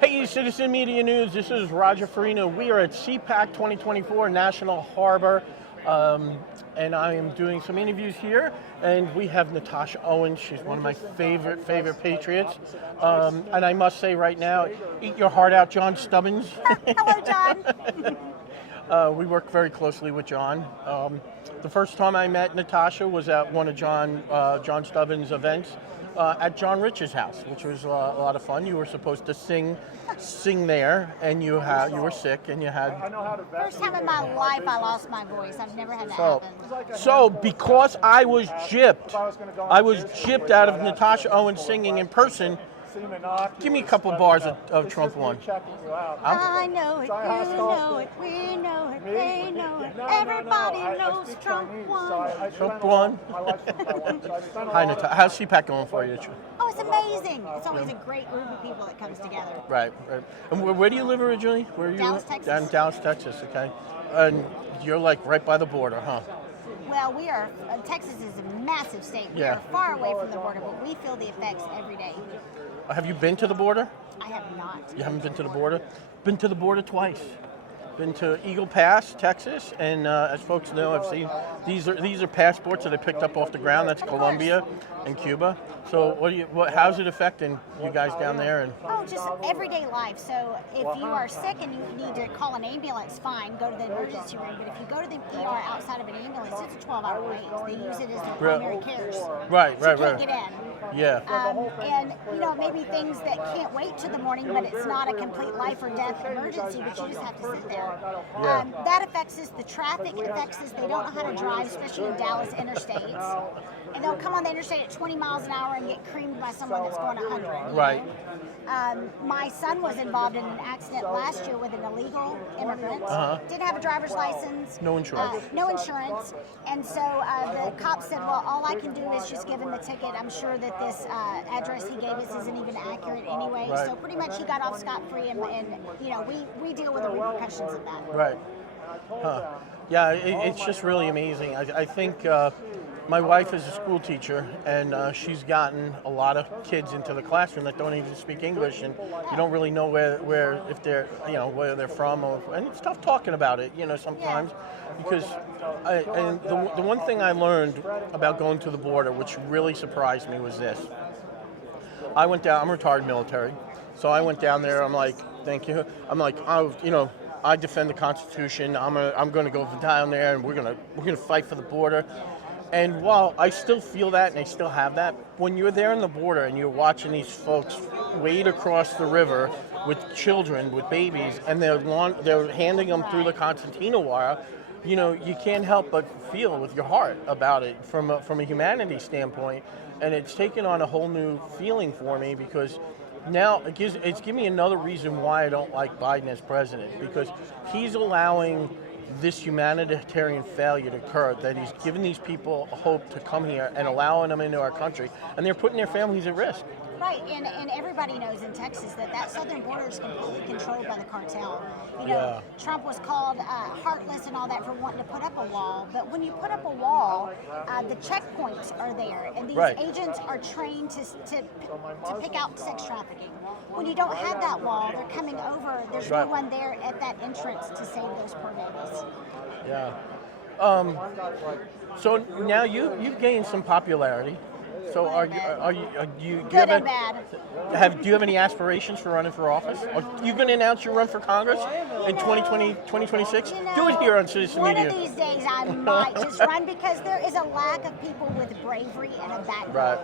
Hey, Citizen Media News, this is Roger Farina. We are at CPAC 2024 National Harbor, and I am doing some interviews here, and we have Natasha Owens. She's one of my favorite Patriots. And I must say right now, eat your heart out, John Stubbins. Hello, John. We work very closely with John. The first time I met Natasha was at one of John Stubbins' events at John Rich's house, which was a lot of fun. You were supposed to sing there, and you were sick, and you had... First time in my life I lost my voice. I've never had that happen. So because I was gypped out of Natasha Owens singing in person. Give me a couple bars of Trump One. I know it, you know it, we know it, they know it, everybody knows Trump won. Trump won. Hi, Natasha. How's CPAC going for you? Oh, it's amazing. It's always a great group of people that comes together. Right. And where do you live originally? Where are you? Dallas, Texas. Down in Dallas, Texas, okay. And you're like right by the border, huh? Well, we are, Texas is a massive state. We are far away from the border, but we feel the effects every day. Have you been to the border? I have not. You haven't been to the border? Been to the border twice. Been to Eagle Pass, Texas, and as folks know, I've seen these are passports that I picked up off the ground. That's Colombia and Cuba. So how's it affecting you guys down there? Oh, just everyday life. So if you are sick and you need to call an ambulance, fine, go to the emergency room. But if you go to the ER outside of an ambulance, it's a 12-hour wait. They use it as their primary cares. Right. You can't get in. Yeah. And maybe things that can't wait till the morning, but it's not a complete life or death emergency, but you just have to sit there. That affects us. The traffic affects us. They don't know how to drive, especially in Dallas interstates. And they'll come on the interstate at 20 miles an hour and get creamed by someone that's going 100. Right. My son was involved in an accident last year with an illegal immigrant. Didn't have a driver's license. No insurance. No insurance. And so the cop said, well, all I can do is just give him the ticket. I'm sure that this address he gave us isn't even accurate anyway. Right. So pretty much he got off scot-free, and we deal with the repercussions of that. Right. Huh. Yeah, it's just really amazing. I think my wife is a school teacher, and she's gotten a lot of kids into the classroom that don't even speak English, and you don't really know where they're from, and it's tough talking about it, sometimes, because the one thing I learned about going to the border, which really surprised me, was this. I went down. I'm retired military, so I went down there. I'm like, thank you. I'm like, I defend the Constitution. I'm going to go down there, and we're gonna fight for the border. And while I still feel that, and I still have that, when you're there on the border and you're watching these folks wade across the river with children, with babies, and they're handing them through the concertina wire, you can't help but feel with your heart about it from a humanity standpoint. And it's taken on a whole new feeling for me, because now it's giving me another reason why I don't like Biden as president, because he's allowing this humanitarian failure to occur, that he's giving these people a hope to come here and allowing them into our country, and they're putting their families at risk. Right, and everybody knows in Texas that southern border is completely controlled by the cartel. Trump was called heartless and all that for wanting to put up a wall, but when you put up a wall, the checkpoints are there, and these agents are trained to pick out sex trafficking. When you don't have that wall, they're coming over. There's no one there at that entrance to save those poor babies. Yeah. So now you've gained some popularity. So are you good and bad? Do you have any aspirations for running for office? Are you going to announce your run for Congress in 2026? Do it here on Citizen Media. One of these days I might just run, because there is a lack of people with bravery and a backbone. Right.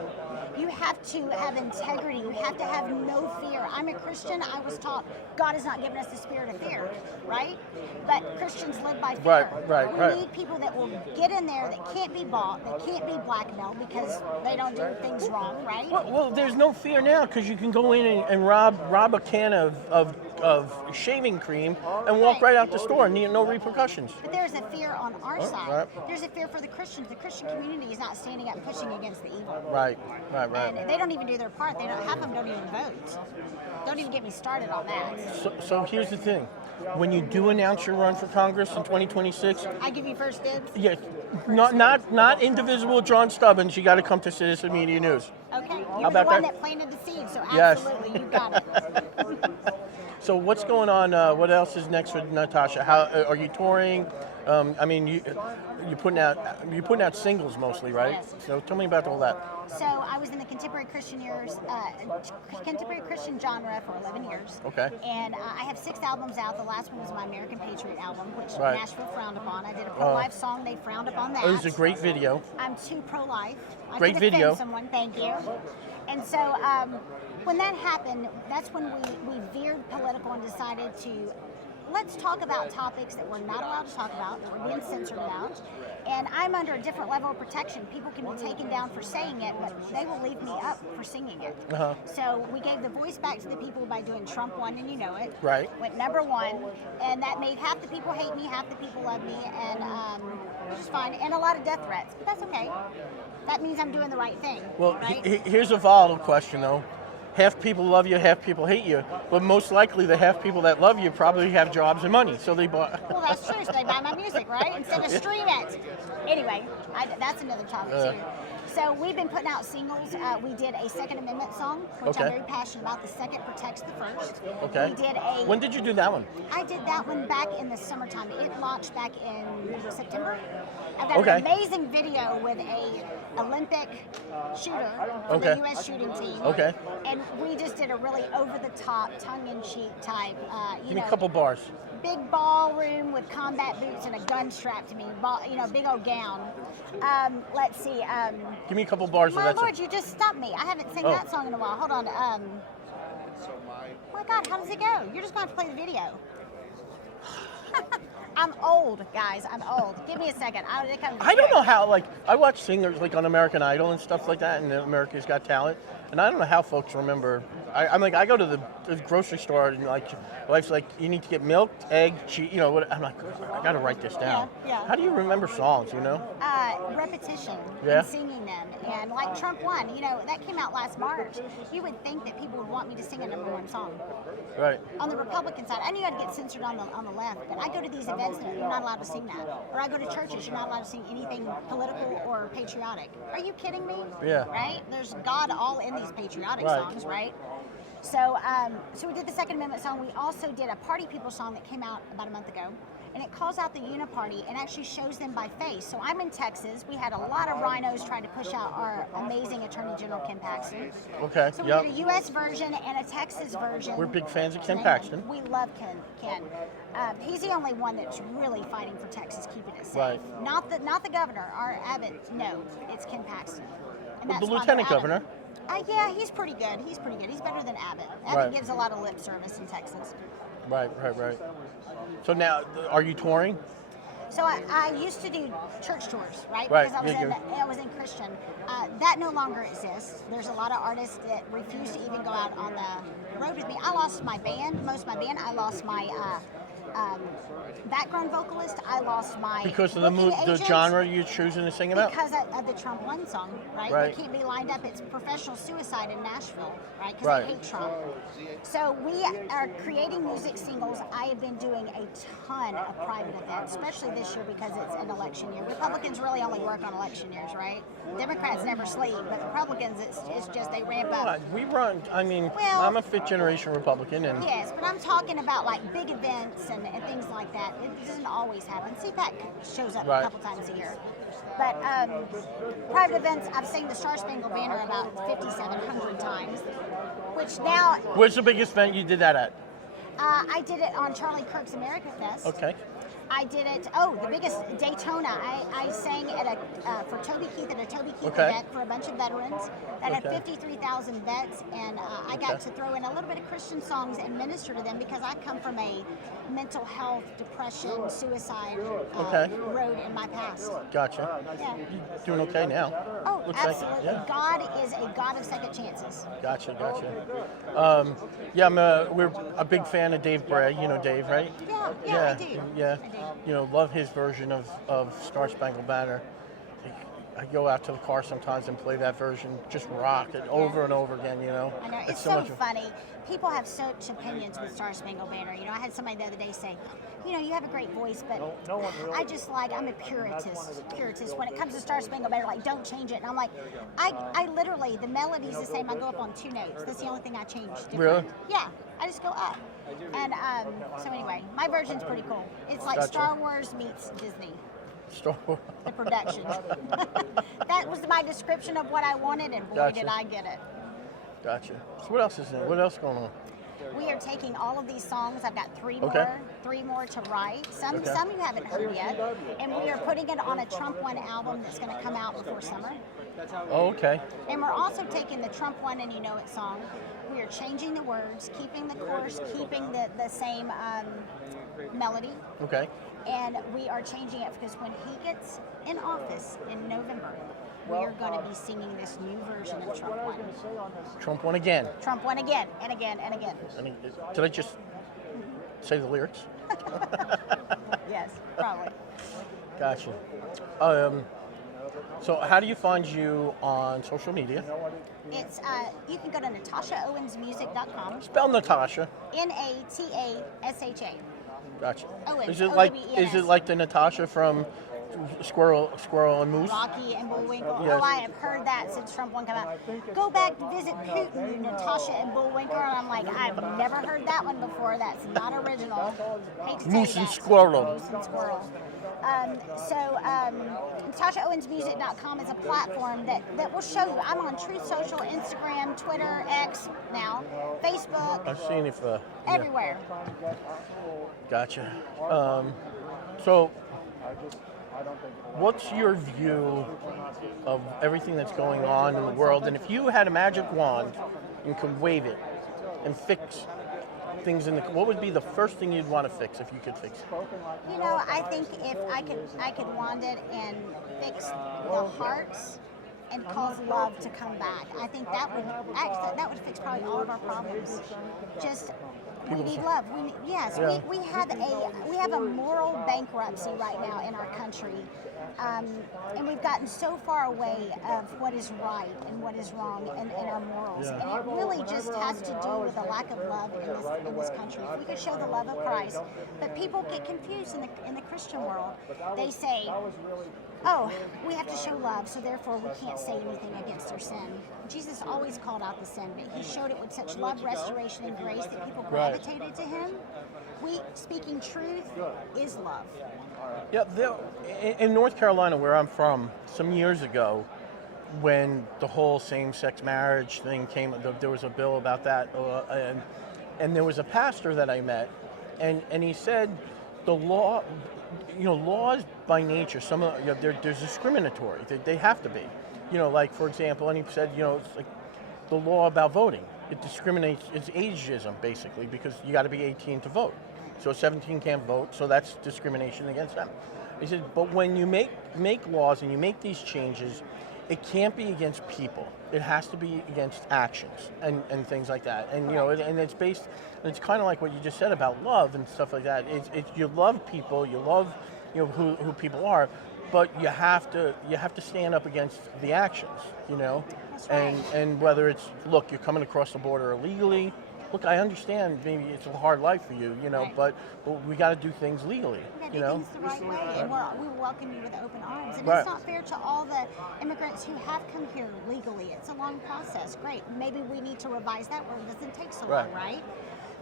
You have to have integrity. You have to have no fear. I'm a Christian. I was taught God has not given us the spirit of fear, right? But Christians live by fear. Right. We need people that will get in there, that can't be bought, that can't be blackmailed because they don't do things wrong, right? Well, there's no fear now, because you can go in and rob a can of shaving cream and walk right out the store and no repercussions. But there's a fear on our side. There's a fear for the Christians. The Christian community is not standing up pushing against the evil. Right. And they don't even do their part. Half of them don't even vote. Don't even get me started on that. So here's the thing. When you do announce your run for Congress in 2026, I give you first dibs. Yeah, not indivisible John Stubbins. You got to come to Citizen Media News. Okay, you're the one that planted the seed, so absolutely, you got it. So what's going on? What else is next with Natasha? How are you touring? I mean, you're putting out singles mostly, right? Yes. So tell me about all that. So I was in the contemporary Christian genre for 11 years. Okay. And I have 6 albums out. The last one was my American Patriot album, which Right. Nashville frowned upon. I did a pro-life song. They frowned upon that. It was a great video. I'm too pro-life. I Great could offend video. someone. Thank you. And so when that happened, that's when we veered political and decided to let's talk about topics that we're not allowed to talk about, that we're being censored about. And I'm under a different level of protection. People can be taken down for saying it, but they will leave me up for singing it. So we gave the voice back to the people by doing Trump Won, and you know it. Right. Went #1, and that made half the people hate me, half the people love me, and which is fine. And a lot of death threats, but that's okay. That means I'm doing the right thing. Well, right? here's a volatile question, though. Half people love you, half people hate you. But most likely, the half people that love you probably have jobs and money, so they buy. Well, that's true. So they buy my music, right? Instead of stream it. Anyway, that's another topic too. So we've been putting out singles. We did a Second Amendment song, which I'm very passionate about. The second protects the first. Okay. We did a. When did you do that one? I did that one back in the summertime. It launched back in September. I've got an amazing video with a Olympic shooter from the U.S. shooting team. Okay. And we just did a really over-the-top, tongue-in-cheek type. Give me a couple bars. Big ballroom with combat boots and a gun strapped to me. Big old gown. Let's see. Give me a couple bars of My that. Lord, you just stumped me. I haven't sang that song in a while. Hold on. Oh my God, how does it go? You're just going to have to play the video. I'm old, guys. I'm old. Give me a second. I don't know how, like, I watch singers, like, on American Idol and stuff like that, and America's Got Talent, and I don't know how folks remember. I'm like, I go to the grocery store, and, like, wife's like, you need to get milk, egg, cheese, you know, what? I'm like, I got to write this down. Yeah. How do you remember songs, you know? Repetition Yeah. and singing them. And, like, Trump Won, you know, that came out last March. You would think that people would want me to sing a #1 song. Right. On the Republican side, I knew I'd get censored on the left, but I go to these events and you're not allowed to sing that. Or I go to churches, you're not allowed to sing anything political or patriotic. Are you kidding me? Yeah. Right? There's God all in these patriotic songs, right? So, so we did the Second Amendment song. We also did a Party People song that came out about a month ago. And it calls out the Uniparty and actually shows them by face. So I'm in Texas. We had a lot of rhinos trying to push out our amazing Attorney General Ken Paxton. Okay. So we did a U.S. version and a Texas version. We're big fans of Ken Paxton. We love Ken. He's the only one that's really fighting for Texas, keeping it safe. Right. Not the governor, our Abbott. No, it's Ken Paxton. And The lieutenant governor. Yeah, he's pretty good. He's better than Abbott. Abbott gives a lot of lip service in Texas. Right. So now, are you touring? So I used to do church tours, right? Right. Because I was in Christian. That no longer exists. There's a lot of artists that refuse to even go out on the road with me. I lost my band, most of my band. I lost my background vocalist. I lost my Because of the genre you're choosing to sing about? Because of the Trump Won song, right? They can't be lined up. It's professional suicide in Nashville, right? Because they hate Trump. So we are creating music singles. I have been doing a ton of private events, especially this year because it's an election year. Republicans really only work on election years, right? Democrats never sleep, but Republicans, it's just they ramp up. We run, I'm a fifth generation Republican. And yes, but I'm talking about like big events and things like that. It doesn't always happen. CPAC shows up a couple times a year. But private events, I've sang the Star Spangled Banner about 5,700 times, which now... Where's the biggest event you did that at? I did it on Charlie Kirk's America Fest. Okay. I did it, the biggest, Daytona. I sang at for Toby Keith at a Toby Keith event for a bunch of veterans that had 53,000 vets, and I got to throw in a little bit of Christian songs and minister to them because I come from a mental health, depression, suicide road in my past. Gotcha. Yeah. You're doing okay now. Oh, Looks absolutely. Like it. God is a God of second chances. Gotcha. We're a big fan of Dave Bray. You know Dave, right? Yeah, I do. Yeah. I do. You know, love his version of Star Spangled Banner. I go out to the car sometimes and play that version, just rock it over and over again, you know. I know, it's so funny. People have such opinions with Star Spangled Banner. You know, I had somebody the other day say, you know, you have a great voice, but I'm a puritist. When it comes to Star Spangled Banner, like, don't change it. And I'm like, I literally, the melody's the same. I go up on 2 notes. That's the only thing I change. Really? Yeah, I just go up. And so anyway, my version's pretty cool. It's like Gotcha. Star Wars meets Disney. Star Wars. The production. That was my description of what I wanted, and boy, Gotcha. did I get it. Gotcha. So what else is there? What else going on? We are taking all of these songs. I've got three more to write. Some you haven't heard yet, and we are putting it on a Trump One album that's going to come out before summer. Oh, okay. And we're also taking the Trump One and You Know It song. We are changing the words, keeping the chorus, keeping the same melody. Okay. And we are changing it because when he gets in office in November, we are going to be singing this new version of Trump One. Trump One again. Trump One again and again and again. Did I just say the lyrics? Yes, probably. Gotcha. So how do you find you on social media? It's you can go to natashaowensmusic.com. Spell Natasha. Natasha. Gotcha. Owens, Is it O-W-E-N-S. like the Natasha from Squirrel and Moose? Rocky and Bullwinkle. Yes. Oh, I have heard that since Trump One came out. Go back to visit Putin, Natasha and Bullwinkle, and I'm like, I've never heard that one before. That's not original. Hate to tell Moose you and that. Squirrel. Moose and Squirrel. NatashaOwensMusic.com is a platform that will show you. I'm on Truth Social, Instagram, Twitter, X now, Facebook. I've seen it everywhere. Gotcha. So, what's your view of everything that's going on in the world? And if you had a magic wand and could wave it and fix things what would be the first thing you'd want to fix if you could fix it? You know, I think if I could wand it and fix the hearts and cause love to come back. I think that would fix probably all of our problems. Just we need love. We have a moral bankruptcy right now in our country. And we've gotten so far away of what is right and what is wrong in our morals. And it really just has to do with a lack of love in this country. If we could show the love of Christ, but people get confused in the Christian world. They say, oh, we have to show love, so therefore we can't say anything against our sin. Jesus always called out the sin, but he showed it with such love, restoration, and grace that people gravitated to him. Speaking truth is love. Yeah, in North Carolina, where I'm from, some years ago, when the whole same-sex marriage thing came, there was a bill about that, and there was a pastor that I met, and he said the law, laws by nature, they're discriminatory. They have to be. Like, for example, and he said, it's like the law about voting. It discriminates, it's ageism, basically, because you got to be 18 to vote. So 17 can't vote, so that's discrimination against them. He said, but when you make laws and you make these changes, it can't be against people. It has to be against actions and things like that. And and it's based, and it's kind of like what you just said about love and stuff like that. It's you love people, you love who people are, but you have to stand up against the actions, That's right. and whether it's, look, you're coming across the border illegally. Look, I understand maybe it's a hard life for you, Right. but we got to do things legally, We got to do things the right way, and we welcome you with open arms. And Right. it's not fair to all the immigrants who have come here legally. It's a long process. Great. Maybe we need to revise that where it doesn't take so long, right?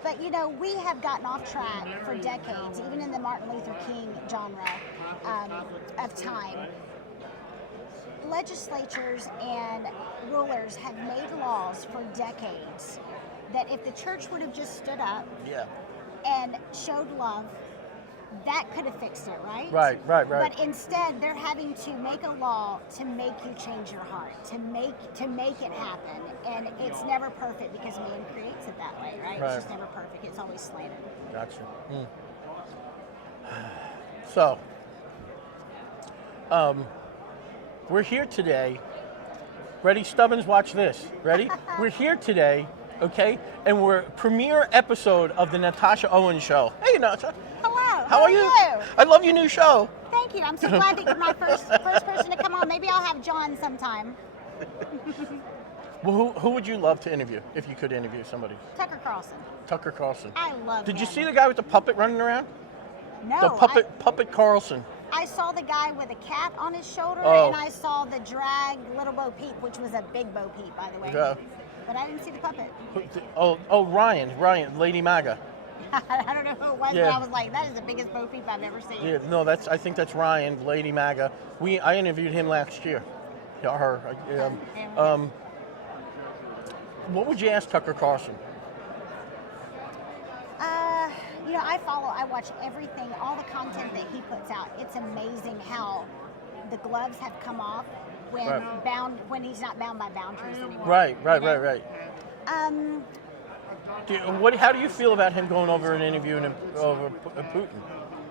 But we have gotten off track for decades, even in the Martin Luther King genre of time. Legislatures and rulers have made laws for decades that if the church would have just stood up and showed love, that could have fixed it, right? Right. But instead, they're having to make a law to make you change your heart, to make it happen. And it's never perfect because man creates it that way, right? It's just never perfect. It's always slanted. Gotcha. So, we're here today. Ready, Stubbins? Watch this. Ready? We're here today, okay? And we're premiere episode of the Natasha Owens Show. Hey, Natasha. Hello. How are you? I love your new show. Thank thank you. I'm so glad that you're my first person to come on. Maybe I'll have John sometime. Well, who would you love to interview if you could interview somebody? Tucker Carlson. Tucker Carlson. I love him. Did you see the guy with the puppet running around? No. The puppet Carlson. I saw the guy with a cat on his shoulder, Oh. and I saw the drag Little Bo Peep, which was a big Bo Peep, by the way. Yeah. But I didn't see the puppet. Ryan, Lady MAGA. I don't know who it was, Yeah. but I was like, that is the biggest Bo Peep I've ever seen. Yeah, no, I think that's Ryan, Lady MAGA. I interviewed him last year. Yeah, her. What would you ask Tucker Carlson? I watch everything, all the content that he puts out. It's amazing how the gloves have come off when he's not bound by boundaries anymore. Right. Um, How do you feel about him going over and interviewing over Putin?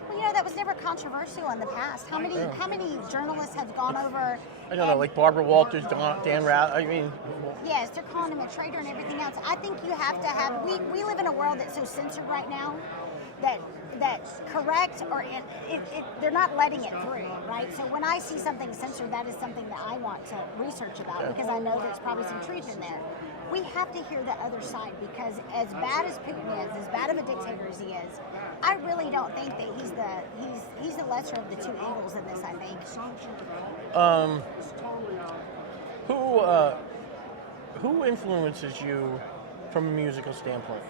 Well, that was never controversial in the past. How many journalists have gone over? I don't know, like Barbara Walters, Dan Rath. I mean, yes, they're calling him a traitor and everything else. I think you have to have. We live in a world that's so censored right now that's correct or they're not letting it through, right? So when I see something censored, that is something that I want to research about because I know there's probably some truth in there. We have to hear the other side because as bad as Putin is, as bad of a dictator as he is, I really don't think that he's the lesser of the two evils in this. I think. Who influences you from a musical standpoint?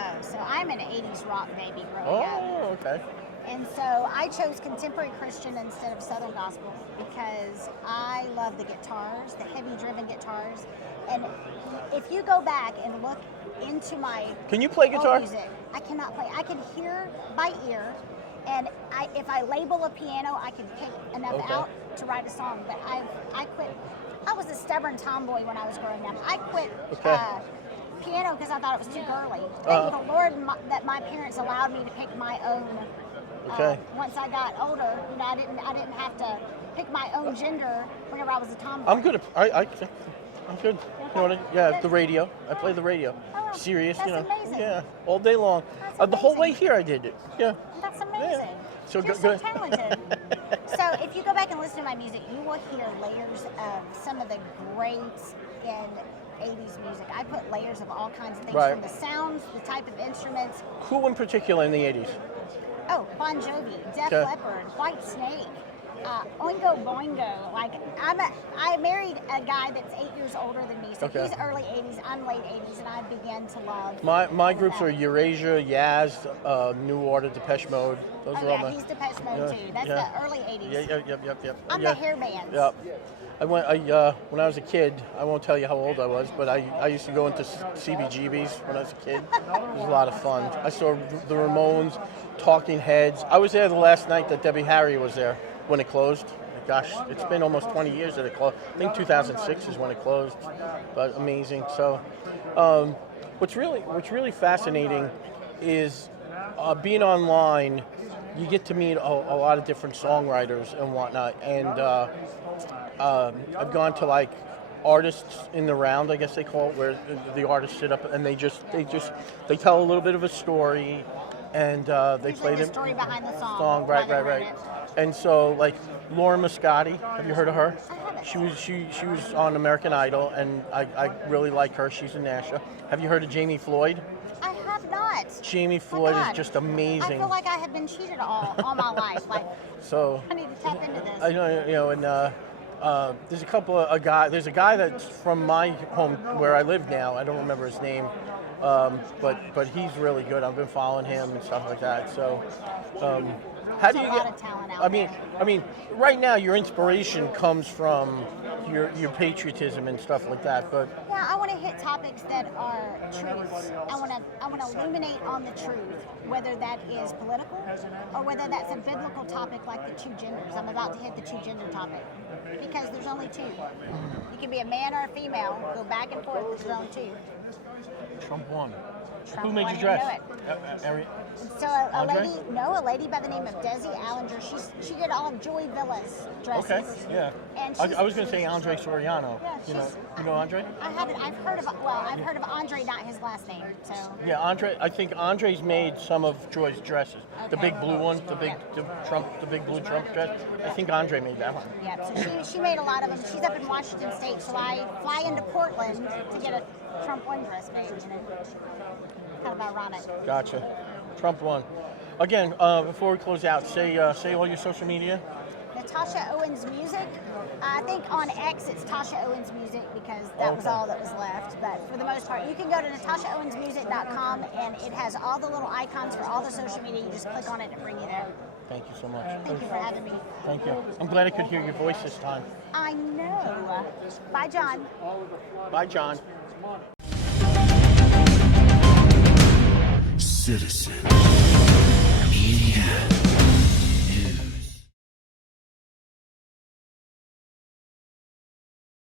Oh, so I'm an 80s rock baby growing up. Oh, okay. And so I chose contemporary Christian instead of Southern gospel because I love the guitars, the heavy driven guitars. And if you go back and look into my Can you play guitar? music, I cannot play. I can hear by ear, and if I label a piano, I can pick enough out to write a song. But I quit. I was a stubborn tomboy when I was growing up. I quit piano because I thought it was too girly. Thank the Lord that my parents allowed me to pick my own. Once I got older, I didn't have to pick my own gender whenever I was a tomboy. I'm good at I'm good. The radio. I play the radio. Oh, Serious, that's amazing. Yeah, all day long. That's The whole way amazing. here I did it. Yeah. That's amazing. Yeah. So You're go- so talented. So if you go back and listen to my music, you will hear layers of some of the greats in 80s music. I put layers of all kinds of things from the sounds, the type of instruments. Who in particular in the 80s? Oh, Bon Jovi, Def Leppard, White Snake, Oingo Boingo. Like I married a guy that's 8 years older than me, so he's early 80s, I'm late 80s, and I began to love. My groups are Eurasia, Yaz, New Order, Depeche Mode. Those are all my. He's Depeche Mode too. That's the early 80s. Yep. I'm the hair bands. Yep. When I was a kid, I won't tell you how old I was, but I used to go into CBGBs when I was a kid. It was a lot of fun. I saw the Ramones, Talking Heads. I was there the last night that Debbie Harry was there when it closed. Gosh, it's been almost 20 years that it closed. I think 2006 is when it closed, but amazing. So, what's really fascinating is being online. You get to meet a lot of different songwriters and whatnot, and I've gone to like artists in the round, I guess they call it, where the artists sit up and they tell a little bit of a story, and they play the story behind the song. Right. And so, like Lauren Moscati, have you heard of her? I haven't. She was on American Idol, and I really like her. She's in Nashville. Have you heard of Jamie Floyd? I have not. Jamie Floyd is just amazing. I feel like I have been cheated all my life. Like, so I need to tap into this. I know, and there's a couple of There's a guy that's from my home where I live now. I don't remember his name, but he's really good. I've been following him and stuff like that. So, how do you lot of talent out I mean, right now your inspiration comes from your patriotism and stuff like that. But yeah, I want to hit topics that are truths. I want to illuminate on the truth, whether that is political or whether that's a biblical topic like the two genders. I'm about to hit the two gender topic because there's only two. You can be a man or a female, go back and forth. There's only two. Trump won. Trump Who made won you dress? and knew it. So Andre? a lady by the name of Desi Allinger. She did all of Joy Villa's dresses. Okay, yeah. And I was going to say Andre Soriano. Yeah, you know Andre? I've heard of Andre, not his last name. So Yeah, Andre. I think Andre's made some of Joy's dresses. The Okay. big blue one, the big blue Trump dress. I think Andre made that one. yeah, so she made a lot of them. She's up in Washington State, so I fly into Portland to get a Trump one dress made. Kind of ironic. Gotcha. Trump won. Again, before we close out, say all your social media. Natasha Owens Music. I think on X it's Tasha Owens Music because that was all that was left. But for the most part, you can go to natashaowensmusic.com and it has all the little icons for all the social media. You just click on it and it'll bring you there. Thank you so much. Thank you for having me. Thank you. I'm glad I could hear your voice this time. I know. Bye, John. Bye, John. Citizen.